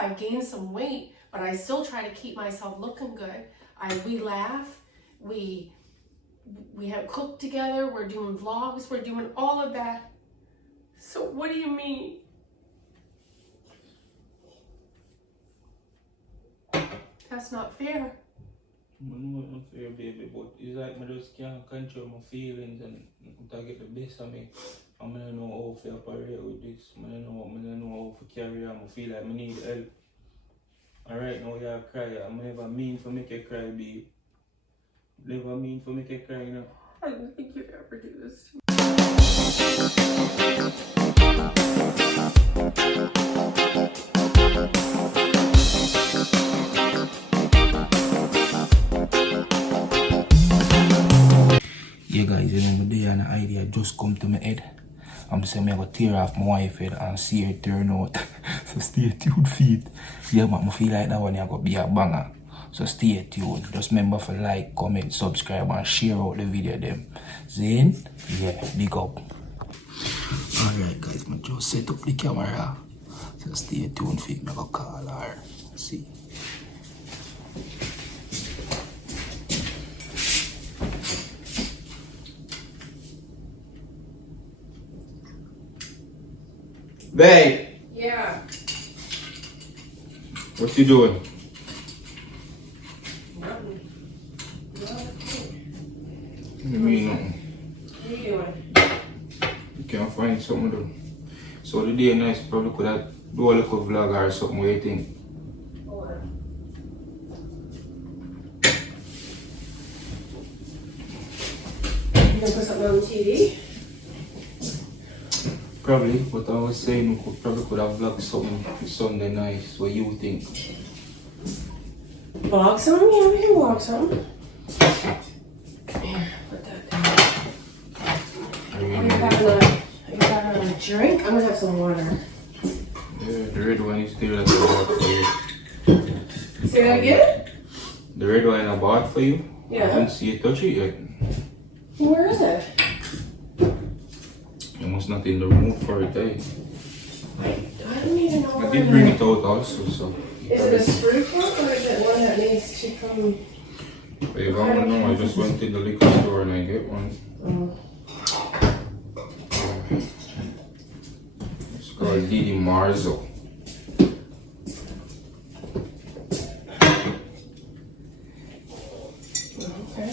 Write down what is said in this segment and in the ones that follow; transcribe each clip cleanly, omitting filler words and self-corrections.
I gained some weight, but I still try to keep myself looking good. We laugh, we have cooked together, we're doing vlogs, we're doing all of that. So what do you mean? That's not fair. I know it's not fair, baby, but it's like I just can't control my feelings and I get the best of me. I don't know how to operate with this. I don't know how to carry on. I feel like I need help. Alright, now you cry. I never mean to make you cry, babe. Never mean to make you cry, you know. I didn't think you'd ever do this. Yeah guys, you know, the day and the idea just come to my head. I'm saying I'm going to tear off my wife head and see her turn out. So stay tuned for it. Yeah man, I feel like that one is going to be a banger. So stay tuned. Just remember to like, comment, subscribe and share out the video them. Then, yeah, big up. Alright guys, I just set up the camera. So stay tuned for it. I'm going to call her. See. Babe! Yeah. What you doing? Nothing. You mean nothing? What are you doing? You can't find something to do. So the day nice, probably could have do a little vlog or something. What do you think? Hold on. You gonna put something on the TV? Probably, but I was saying we probably could have vlogged something Sunday night. What you think? Vlog some? Yeah, we can vlog some. Come here, put that down. Are you having a drink? I'm gonna have some water. Yeah, the red one is there that I bought for you. Say that again? The red one I bought for you? Yeah. I didn't see you touch it yet. Where is it? You must not in the room for it, eh? I don't even know. I did bring it out also, so. Is it a screw top or is it one that needs to come? Babe, I don't know. I just went to the liquor store and I get one. Oh. It's called Didi Marzo. Okay.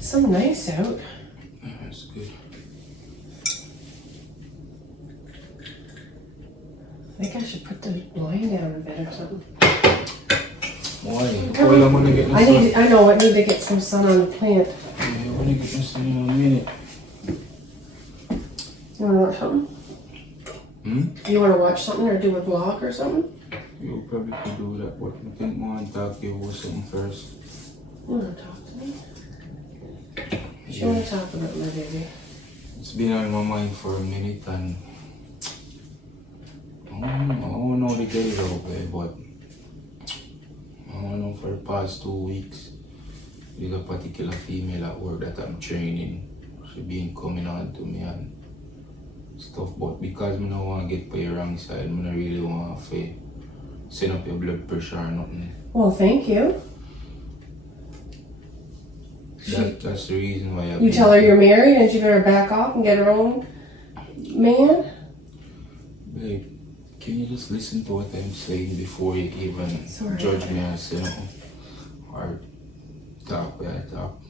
So nice out. Yeah, that's good. I think I should put the blind down a bit or something. Why? Well, I'm gonna get this I know, I need to get some sun on the plant. Yeah, I'm gonna get this in a minute. You wanna watch something? Do you wanna watch something or do a vlog or something? You probably could do that, but I think I want to talk to you about something first. You wanna talk to me? What you wanna talk about, my baby? It's been on my mind for a minute and I don't know to get it out, babe, but I don't know for the past 2 weeks there's a particular female at work that I'm training. She been coming on to me and stuff, but because I don't want to get by your wrong side, I don't really want to send up your blood pressure or nothing. Well, thank you. That's the reason why You tell her you're married and she better back off and get her own man? Babe, can you just listen to what I'm saying before you even judge me and say no? Or talk where I talk?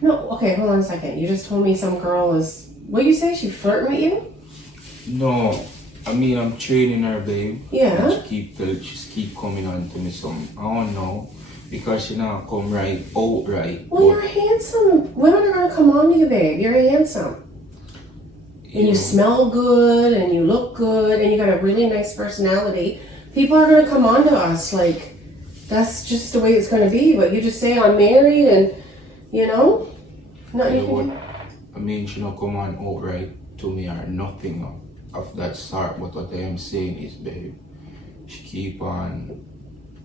No, okay, hold on a second. You just told me some girl is... What you say? She flirting with you? No, I mean I'm training her, babe. Yeah. And she keep coming on to me some. I don't know. Because she not come right outright. Well, you're handsome. Women are gonna come on to you, babe. You're handsome. And you smell good, and you look good, and you got a really nice personality. People are gonna come on to us. Like, that's just the way it's gonna be. But you just say I'm married, and you know, nothing you can do. I mean, she not come on outright to me or nothing of that sort. But what I am saying is, babe, she keep on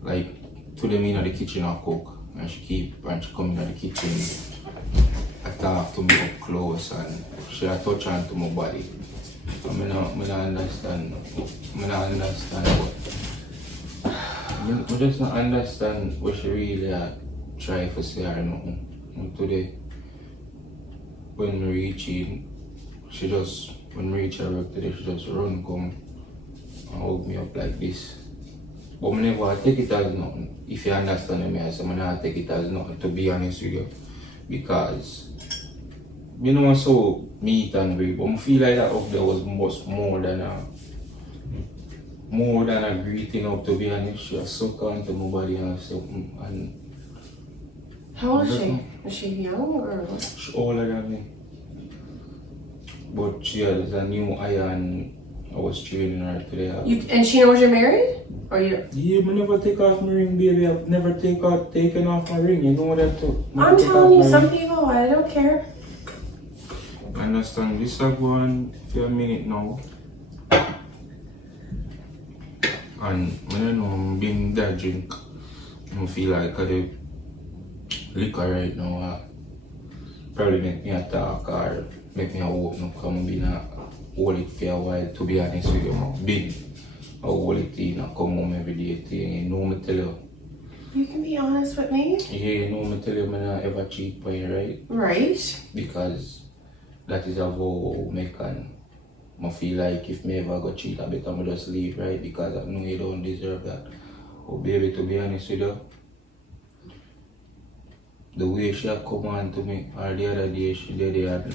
like. To them in the kitchen I cook and she come in the kitchen at talk to me up close and she a touch on to my body. I don't understand. I don't understand what. I just not understand what she really try to say or nothing. And today, when we reach in, when we reach her work today, she just run come and hold me up like this. But I never take it as nothing. If you understand me, I say I never take it as nothing, to be honest with you. Because you know, so meet and greet, but I feel like that up there was much more than a greeting up, to be honest. She was suck onto my body and something. And how old is she? Is she young or? She's older than me. But she has a new iron. I was training her today. And she knows you're married? Or you? Yeah, I never take off my ring, baby. I've never taken off my ring. You know that too. I'm telling you, some people, I don't care. I understand. This is going for a minute now. And when I know I'm being that drink, I feel like the liquor right now probably make me attack or make me open up, come and be hold it for a while, to be honest with you. I'm big. I hold it in and come home every day thing. You know me tell you. You can be honest with me. Yeah, you know me tell you, I not ever cheat for you, right? Right. Because that is a vow I feel like if me ever go cheat, I better just leave, right? Because I know you don't deserve that. Oh baby, to be honest with you, the way she had come on to me, or the other day she did it,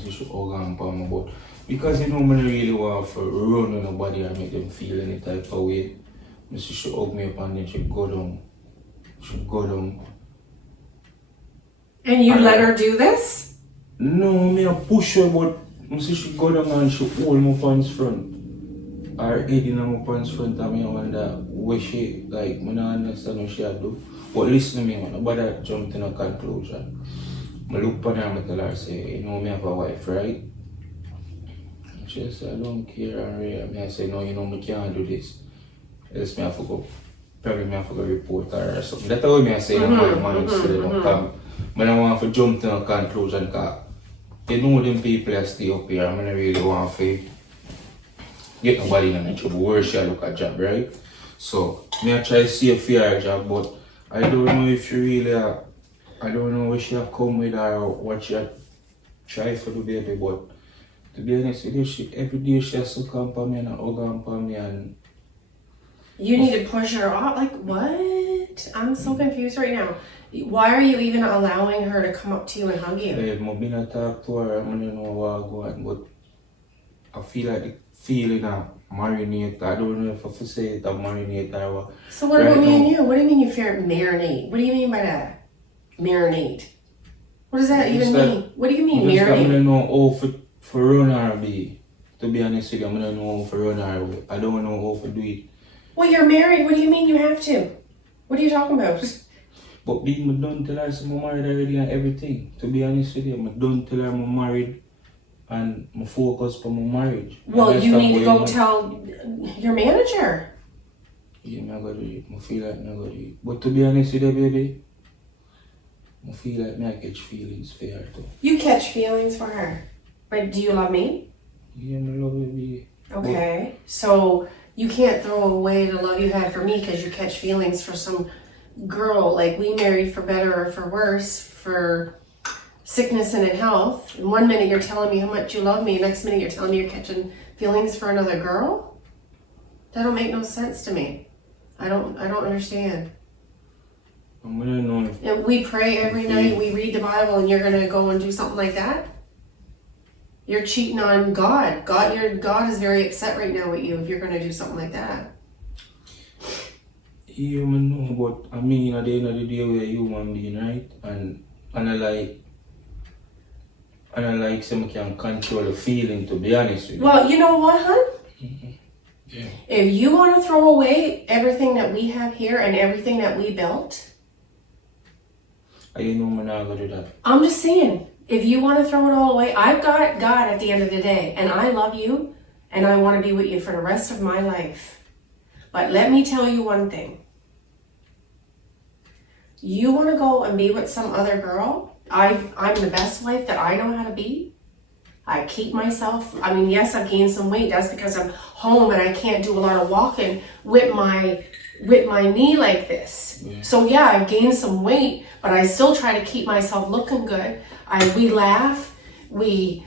she hug on me, but because you know I really want to run on nobody and make them feel any type of way, she hug me up and then she go down. And you let her do this? No, me a push her, but she go down and she hold my pants front. Her head in my pants front, and I wonder what she, like, I don't understand what she do. But listen to me, man, nobody jump to a conclusion. I look at her and I tell her, say, you know, me have a wife, right? She said, I don't care, and I say, no, you know, me can't do this. Else me have to go, probably me have to go report her or something. That's how I say, you know, my mind still don't come. I don't want to jump to a conclusion, because you know them people that stay up here, I don't really want to get nobody in trouble. Where she look at job, right? So, me I try to see a fair job, but I don't know if she really, I don't know what she have come with or what she have tried for the baby, but to be honest with you, every day she has to come for me and hug on me and... You need to push her off? Like, what? I'm so confused right now. Why are you even allowing her to come up to you and hug you? I've been talk to her, I don't know what I go on, but I feel like the feeling of marinate. I don't know if I should say it a marinate or what. So what about me and you? What do you mean you fear marinate? What do you mean by that? Marinate. What does that even mean? What do you mean marinate? I don't know how for run her be. To be honest with you, I don't know how for run her way. I don't know how to do it. Well, you're married. What do you mean you have to? What are you talking about? But being I don't tell her I'm married already and everything. To be honest with you, I don't tell her I'm married and I focus on my marriage. Well, you need to go tell your manager. Yeah, I'm gonna do it. I feel like I'm gonna do it. But to be honest with you, baby, I feel like I catch feelings for her too. You catch feelings for her? Like, do you love me? Yeah, I love you, baby. Okay, so you can't throw away the love you had for me because you catch feelings for some girl. Like, we married for better or for worse, for sickness and in health. And 1 minute you're telling me how much you love me, next minute you're telling me you're catching feelings for another girl? That don't make no sense to me. I don't understand. I'm gonna know if And we pray every night, we read the Bible, and you're gonna go and do something like that? You're cheating on God. God is very upset right now with you if you're gonna do something like that. yeah, I know, but I mean, at the end of the day, we're a human being, right? And I like someone can control the feeling, to be honest with you. Well, you know what, hon? Yeah. If you want to throw away everything that we have here and everything that we built, I know I'm not gonna do that. I'm just saying, if you want to throw it all away, I've got God at the end of the day, and I love you, and I want to be with you for the rest of my life. But let me tell you one thing. You want to go and be with some other girl, I'm the best wife that I know how to be. I keep myself, I mean, yes, I've gained some weight. That's because I'm home and I can't do a lot of walking with my knee like this. Yeah. So yeah, I've gained some weight, but I still try to keep myself looking good. We laugh, we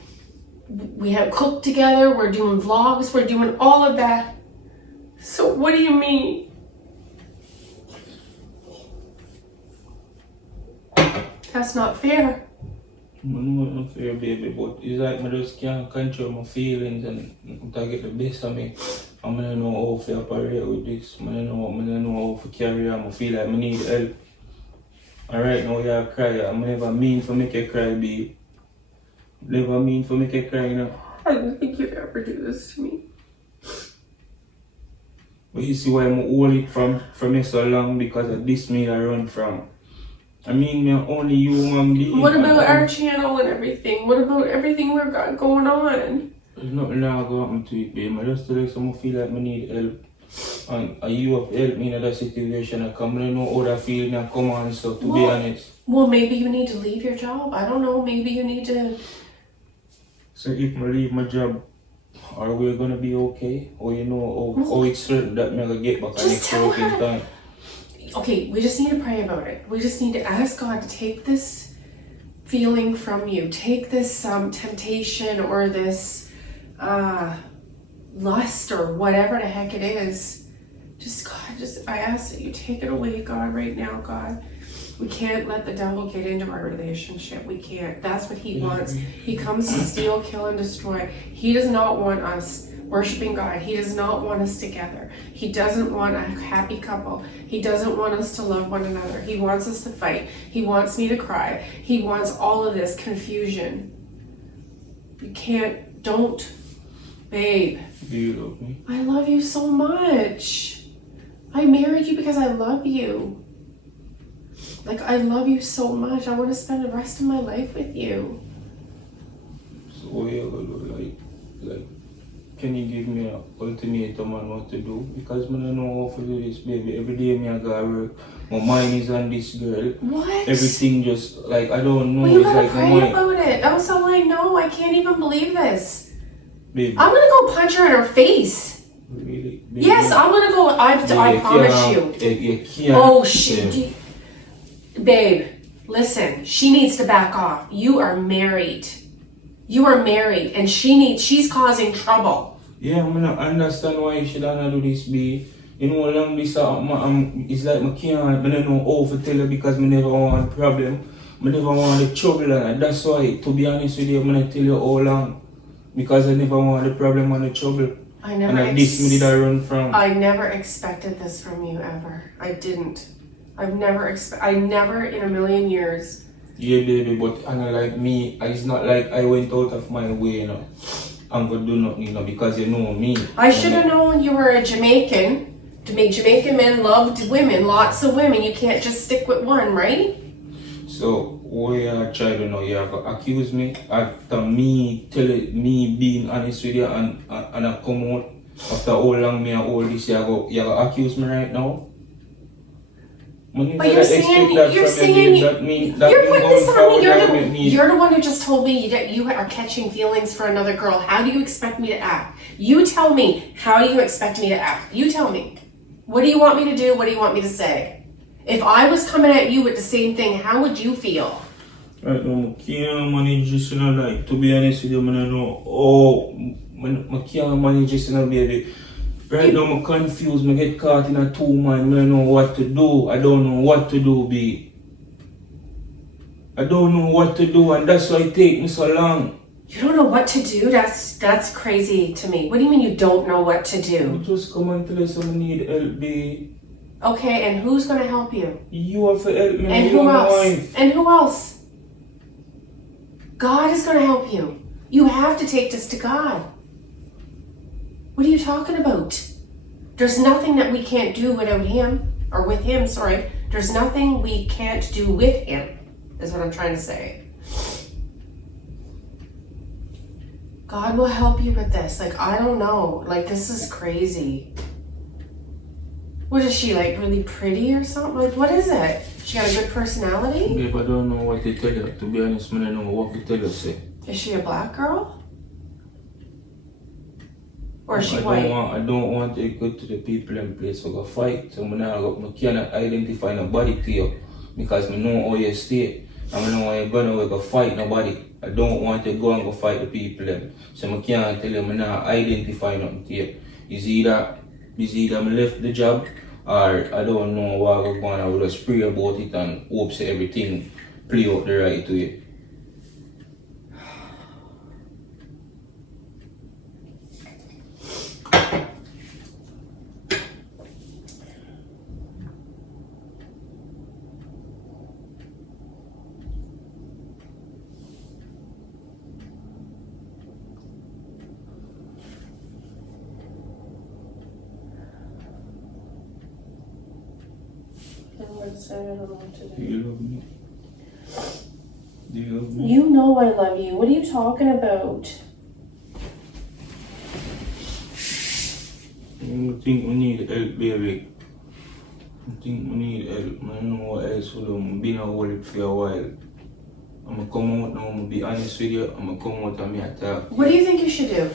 have cooked together, we're doing vlogs, we're doing all of that. So what do you mean? That's not fair. I know it's not fair, baby, but it's like I just can't control my feelings and I get the best of me. I'm gonna know how to operate with this. I'm gonna know how to carry on. I feel like I need help. And right now you cry. I'm never mean to make you cry, babe. Never mean to make you cry, you know. I didn't think you'd ever do this to me. But you see why I'm hold it from you so long, because of this me I run from. I mean, me only human being. What about our channel and everything? What about everything we've got going on? There's nothing now going to happen to it, babe. I just tell you, someone feel like I need help. And you have helped me in that situation. I come, I know how that feeling I come on, so to be honest. Well, maybe you need to leave your job. I don't know. Maybe you need to. So if I leave my job, are we going to be okay? Or you know, how it's certain that I'm going to get back on next working time? Okay, we just need to pray about it. We just need to ask God to take this feeling from you. Take this temptation or this lust or whatever the heck it is. I ask that you take it away, God, right now, God. We can't let the devil get into our relationship. We can't. That's what he wants. He comes to steal, kill, and destroy. He does not want us worshiping God. He does not want us together. He doesn't want a happy couple. He doesn't want us to love one another. He wants us to fight. He wants me to cry. He wants all of this confusion. You can't, don't, babe. Do you love me? I love you so much. I married you because I love you. Like, I love you so much. I want to spend the rest of my life with you. So what you gonna do? Like, can you give me an ultimatum on what to do? Because I don't know how to do this, baby. Every day I gotta work. My mind is on this girl. What? Everything just, like, I don't know. Well, you it's gotta like pray about it. That's all I know. I can't even believe this. Baby. I'm gonna go punch her in her face. Really? Baby. Yes, I'm gonna go. I promise you. You can't. Oh, shit. Babe, listen. She needs to back off. You are married. You are married, and she's causing trouble. Yeah, I mean, I understand why you should not do this, babe. You know, along this, it's like I can't, I don't know how to tell you because I never want a problem. I never want the trouble, and that's why, to be honest with you, I'm going to tell you how long. Because I never want the problem and the trouble. I never expected this from you ever. I didn't. I never in a million years. Yeah, baby, but like me, it's not like I went out of my way, you know. I'm gonna do nothing, you know, because you know me. I should have known you were a Jamaican. Jamaican men loved women, lots of women. You can't just stick with one, right? So, what you try to know, you have to accuse me after me being honest with you and I come out after how long me and all this, you have to accuse me right now? But you're saying you're putting this on me. You're the one who just told me that you are catching feelings for another girl. How do you expect me to act? You tell me. How do you expect me to act? You tell me. What do you want me to do? What do you want me to say? If I was coming at you with the same thing, how would you feel? Right now, I can't manage this, you know, like, to be honest with you, I don't know, I can't manage this, you know, baby. Right now, I'm confused. I get caught in a two-man. I don't know what to do. I don't know what to do, babe. I don't know what to do, and that's why it takes me so long. You don't know what to do? That's crazy to me. What do you mean you don't know what to do? I just come and tell you someone need help, babe. Okay, and who's gonna help you? You have to help me. And who else? And who else? God is gonna help you. You have to take this to God. What are you talking about? There's nothing that we can't do without him, or with him, sorry. There's nothing we can't do with him, is what I'm trying to say. God will help you with this. Like, I don't know. Like, this is crazy. What is she, like, really pretty or something? Like, what is it? She got a good personality? Babe, I don't know what to tell you. To be honest, I don't know what to tell you, say. Is she a black girl? Or is she I white? don't want to go to the people in place for a fight. So I cannot identify nobody to you because I know how you stay. And I know how you're gonna go fight nobody. I don't want to go and go fight the people then. So I can't tell you I not identify nothing to you. It's either I left the job or I don't know what I'm going. I would just pray about it and hope that everything play out the right way. Do you love me? Do you love me? You know I love you. What are you talking about? I think we need help, baby. I think we need help. I don't know what else to do. I've been away for a while. I'm gonna come out now, I'm gonna be honest with you. I'm gonna come out and me attack. What do you think you should do?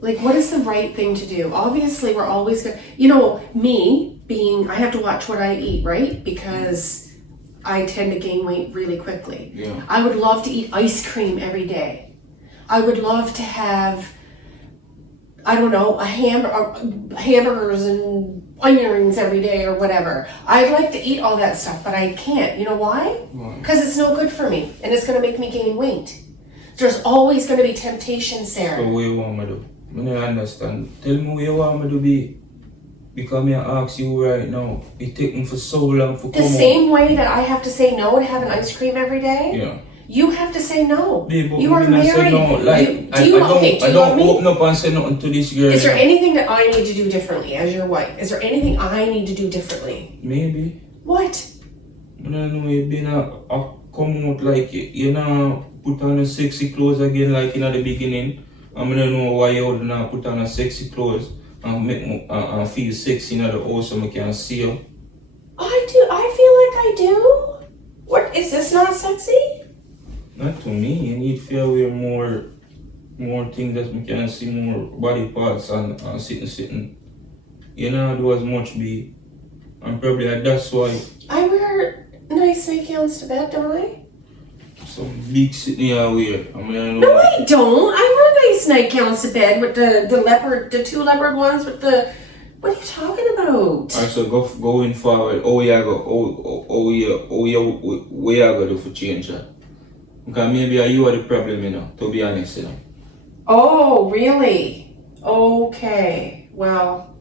Like, what is the right thing to do? Obviously, we're always gonna, you know, me being, I have to watch what I eat, right? Because I tend to gain weight really quickly. Yeah. I would love to eat ice cream every day. I would love to have, I don't know, hamburgers and onion rings every day or whatever. I'd like to eat all that stuff, but I can't. You know why? Because it's no good for me and it's going to make me gain weight. There's always going to be temptation, Sarah. So what you want me to do? I don't understand. Tell me what you want me to be. Because I ask you right now, it take me for so long for the come same way that I have to say no to having ice cream every day. Yeah. You have to say no. Babe, you are married. No. Like, do you love me? open up and say nothing to this girl. Is there anything that I need to do differently as your wife? Is there anything I need to do differently? Maybe. What? I don't know, you've been come out like you know, put on the sexy clothes again like in the beginning. I don't know why you would not put on a sexy clothes and make me feel sexy in the house so I can see you. I do. I feel like I do. What, is this not sexy? Not to me. You need to wear more things that we can see more body parts and sitting. You know, do as much be. And probably that's why. I wear nice nightgowns to bed, don't I? Some big sitting here wear. No, I don't. I wear nice nightgowns to bed with the two leopard ones with the. What are you talking about? Alright, so going forward, where you go do for change that? Because maybe you are the problem, you know, to be honest, you know. Oh, really? Okay. Well,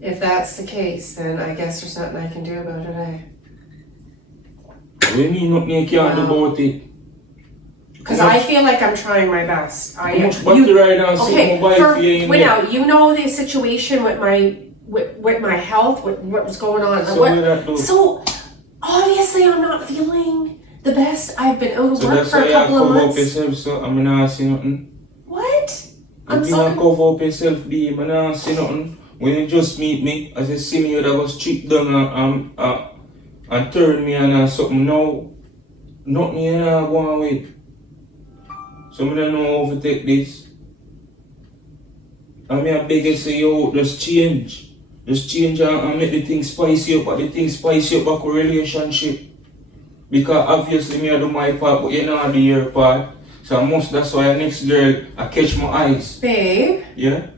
if that's the case, then I guess there's nothing I can do about it, eh? What do you mean nothing you can't do about it? Because I feel like I'm trying my best. How much battery right now? Okay, now you know the situation with my health, what was going on. So obviously I'm not feeling the best. I've been out of work for a couple of months. Yourself, so I'm not saying nothing. What? I'm so cover up yourself, babe. I'm not saying nothing. When you just meet me, as you see me, that was strip down and turn me and something. Now, nothing you know going with. So I don't know how to take this. I mean, I beg you say, yo, just change. Just change and make the thing spicy up, but the thing spicy up back a relationship. Because obviously me I do my part, but you know do your part. So that's why the next girl, I catch my eyes. Babe? Yeah?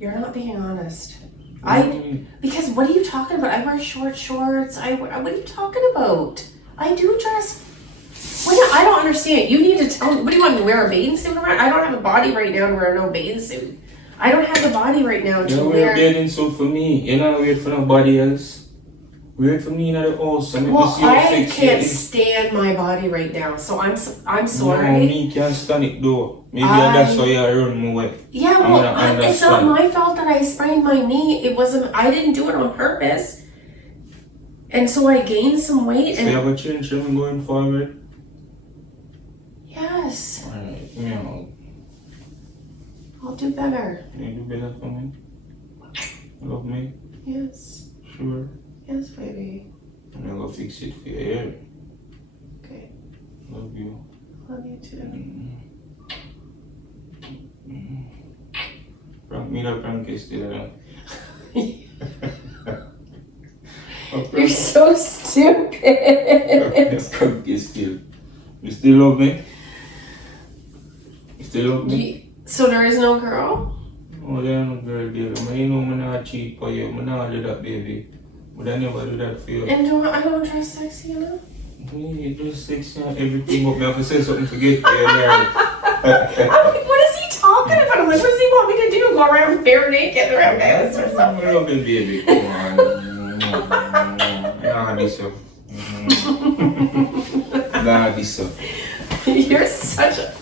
You're not being honest. Because what are you talking about? I wear short shorts. What are you talking about? I do dress. I don't understand. You need to tell me. What do you want me to wear a bathing suit around? I don't have a body right now to wear no bathing suit. I don't have the body right now to wear. A bathing suit for me. You're not weird for nobody else. Weird for me in the house. I can't stand my body right now, so I'm sorry. No, me can't stand it though. Maybe that's why I run my way. Yeah, well, it's not my fault that I sprained my knee. It wasn't. I didn't do it on purpose, and so I gained some weight. So you have a change going forward. Yes. Alright, yeah. I'll do better. You do better for me? Love me? Yes. Sure. Yes, baby. I'm gonna go fix it for your hair. Okay. Love you. Love you too. Prank me that prank is still You're so stupid. Prank is still. You still love me? You still love me? So there is no girl? Oh, there ain't no girl, baby. You know I'm not cheat for you. I'm not do that, baby. But I never do that for you. And I don't dress sexy enough? You dress sexy and everything, but I have to say something to get there. I'm like, what is he talking about? I'm like, what does he want me to do? Go around bare naked around this or something? I love you, baby. Come on. Nah, this up. Nah, this up. You're such a...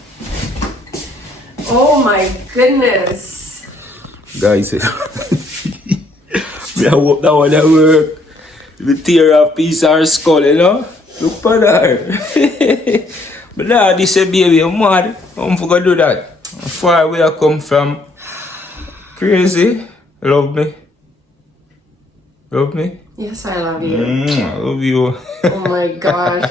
Oh my goodness. Guys, I hope that one that work. We tear off piece of her skull, you know? Look at her. But nah, this a baby, I'm mad. I'm gonna do that. How far where I come from. Crazy. Love me. Love me? Yes, I love you. I love you. Oh my gosh,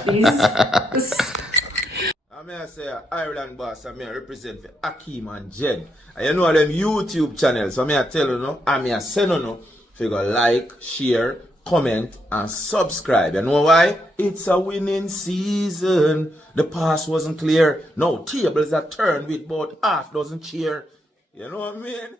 I say Ireland boss, I represent for Akeem and Jen. And you know them YouTube channels, so I tell you no, I send you no, if you go like, share, comment, and subscribe. You know why? It's a winning season. The past wasn't clear. No tables are turned with about half dozen cheer. You know what I mean?